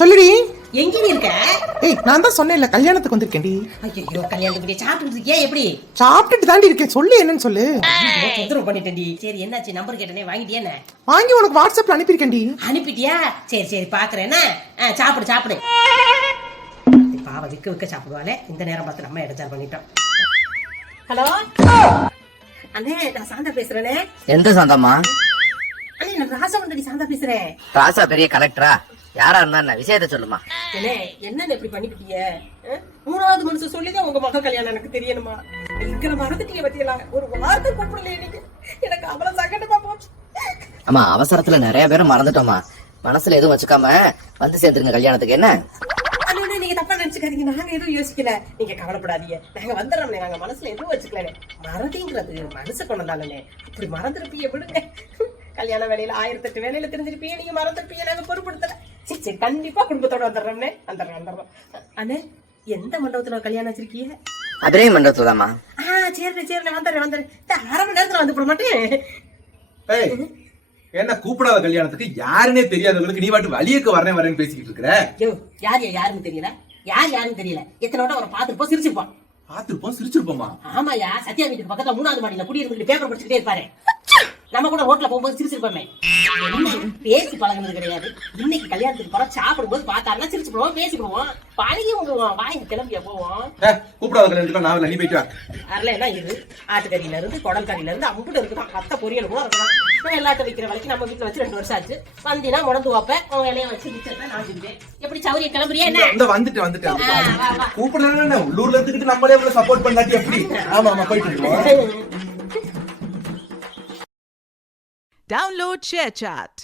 சொல்லுடி. எங்க இருக்க? ஏய், நான் தான் சொன்னேன்ல கல்யாணத்துக்கு வந்திருக்கேன்டி. ஐயோ, கல்யாணத்துக்கு சாப்பிட்டு இருக்கியா? எப்படி சாப்பிட்டுட்டு தாண்டி இருக்கேன். சொல்லு, என்னன்னு சொல்லு. தொந்தரவு பண்ணிட்டேன்டி. சரி, என்னாச்சு? நம்பர் கேட்டனே, வாங்கிட்டியா? என்ன வாங்கி உனக்கு வாட்ஸ்அப்ல அனுப்பியிருக்கேன்டி. அனுப்பிட்டியா? சரி சரி, பாக்குறேன். சாப்பிடு சாப்பிடு. பாவ விக்க விக்க சாப்பிடுவாளே, இந்த நேரம் பார்த்து நம்ம எடுத்தார் பண்ணிட்டோம். ஹலோ அண்ணே, நான் சாந்தா பேசுறேனே. எந்த சாந்தாமா? அண்ணே, நான் ராசவந்தடி சாந்தா பேசுறேன். ராசா பெரிய கலெக்டரா? யாரா இருந்தா என்ன விஷயத்த சொல்லுமா. என்னன்னு எப்படி பண்ணிக்கிட்டீங்க? மூணாவது மனுஷன் சொல்லிதான் உங்க மக கல்யாணம் எனக்கு தெரியணுமா? இருக்கிற மறந்துட்டீங்க பத்தியெல்லாம். ஒரு வார்த்தை கூப்பிடல இன்னைக்கு. எனக்கு அவ்வளவு சங்கடமா போச்சு. ஆமா, அவசரத்துல நிறைய பேரும் மறந்துட்டோமா. மனசுல எதுவும் வச்சுக்காம வந்து சேர்த்துருங்க கல்யாணத்துக்கு. என்ன நீங்க தப்பா நினைச்சுக்காதீங்க, நாங்க எதுவும் யோசிக்கல. நீங்க கவலைப்படாதீங்க, நாங்க வந்துடுறோம். நாங்க மனசுல எதுவும் வச்சுக்கல. மறதிங்கிறது மனசு கொண்டாலே அப்படி மறந்துருப்பீங்க. விடுங்க, கல்யாண வேலையில 1008 வேலையில தெரிஞ்சிருப்பீங்க. நீங்க மறந்துருப்பீங்க, நாங்க பொறுப்படுத்தல. சரி, கண்டிப்பா குடும்பத்தோட வந்துடுறோம்னே. வந்துடுறோம். அண்ணே, எந்த மண்டபத்துல கல்யாணம் வச்சிருக்கீங்க? அதே மண்டபத்துலதாமா. சரி சரி, வந்துடுறேன். அரை மணி நேரத்துல வந்து போட மாட்டேன். என்ன கூப்பிடாத கல்யாணத்துக்கு யாருன்னே தெரியாதவங்களுக்கு நீ வாட்டு வழியக்கு வரேன்னு பேசிக்கிட்டு இருக்கிற? யாருன்னு தெரியல. யாருன்னு தெரியல. எத்தனை வட்டம் அவரை பார்த்துருப்போம், சிரிச்சிருப்போம். சிரிச்சிருப்போமா? ஆமாயா, சத்யா வீட்டுக்கு பக்கத்துல 3வது மாடியில குடி இருந்து பேப்பர் படிச்சுட்டே இருப்பாரு. நம்ம கூட ரோட்ல போகும்போது சிரிச்சிருப்போமே. பேசி பழகினது கிடையாது. இன்னைக்கு கல்யாணத்துக்கு போறோம், சாப்பிடும் போது பார்த்தாருன்னா சிரிச்சுடுவோம், பேசிடுவோம், பழகி விடுவோம். வாயை கிளம்பியா போவோம். கூப்பிடாத கல்யாணத்துக்கு நான் நீ போயிட்டு வா. அதுல என்ன இரு, ஆட்டுக்கறியில இருந்து குடல் கறியில இருந்து அம்புட்டு இருக்குதான். மத்த பொரியல் கூட இருக்கலாம். எல்லாத்தையும் வைக்கிற வரைக்கும் நம்ம வீட்டுல வச்சு 2 வருஷம் ஆச்சு. வந்தினா முடந்து வைப்பேன், உங்க இலைய வச்சு மிச்சத்தை நான் செஞ்சேன். எப்படி சௌரிய கிளம்புறியா? என்ன வந்துட்டு கூப்பிடல. உள்ளூர்ல இருந்துட்டு நம்மளே இவ்வளவு சப்போர்ட் பண்ணாட்டி எப்படி? ஆமா போயிட்டு Download ShareChat.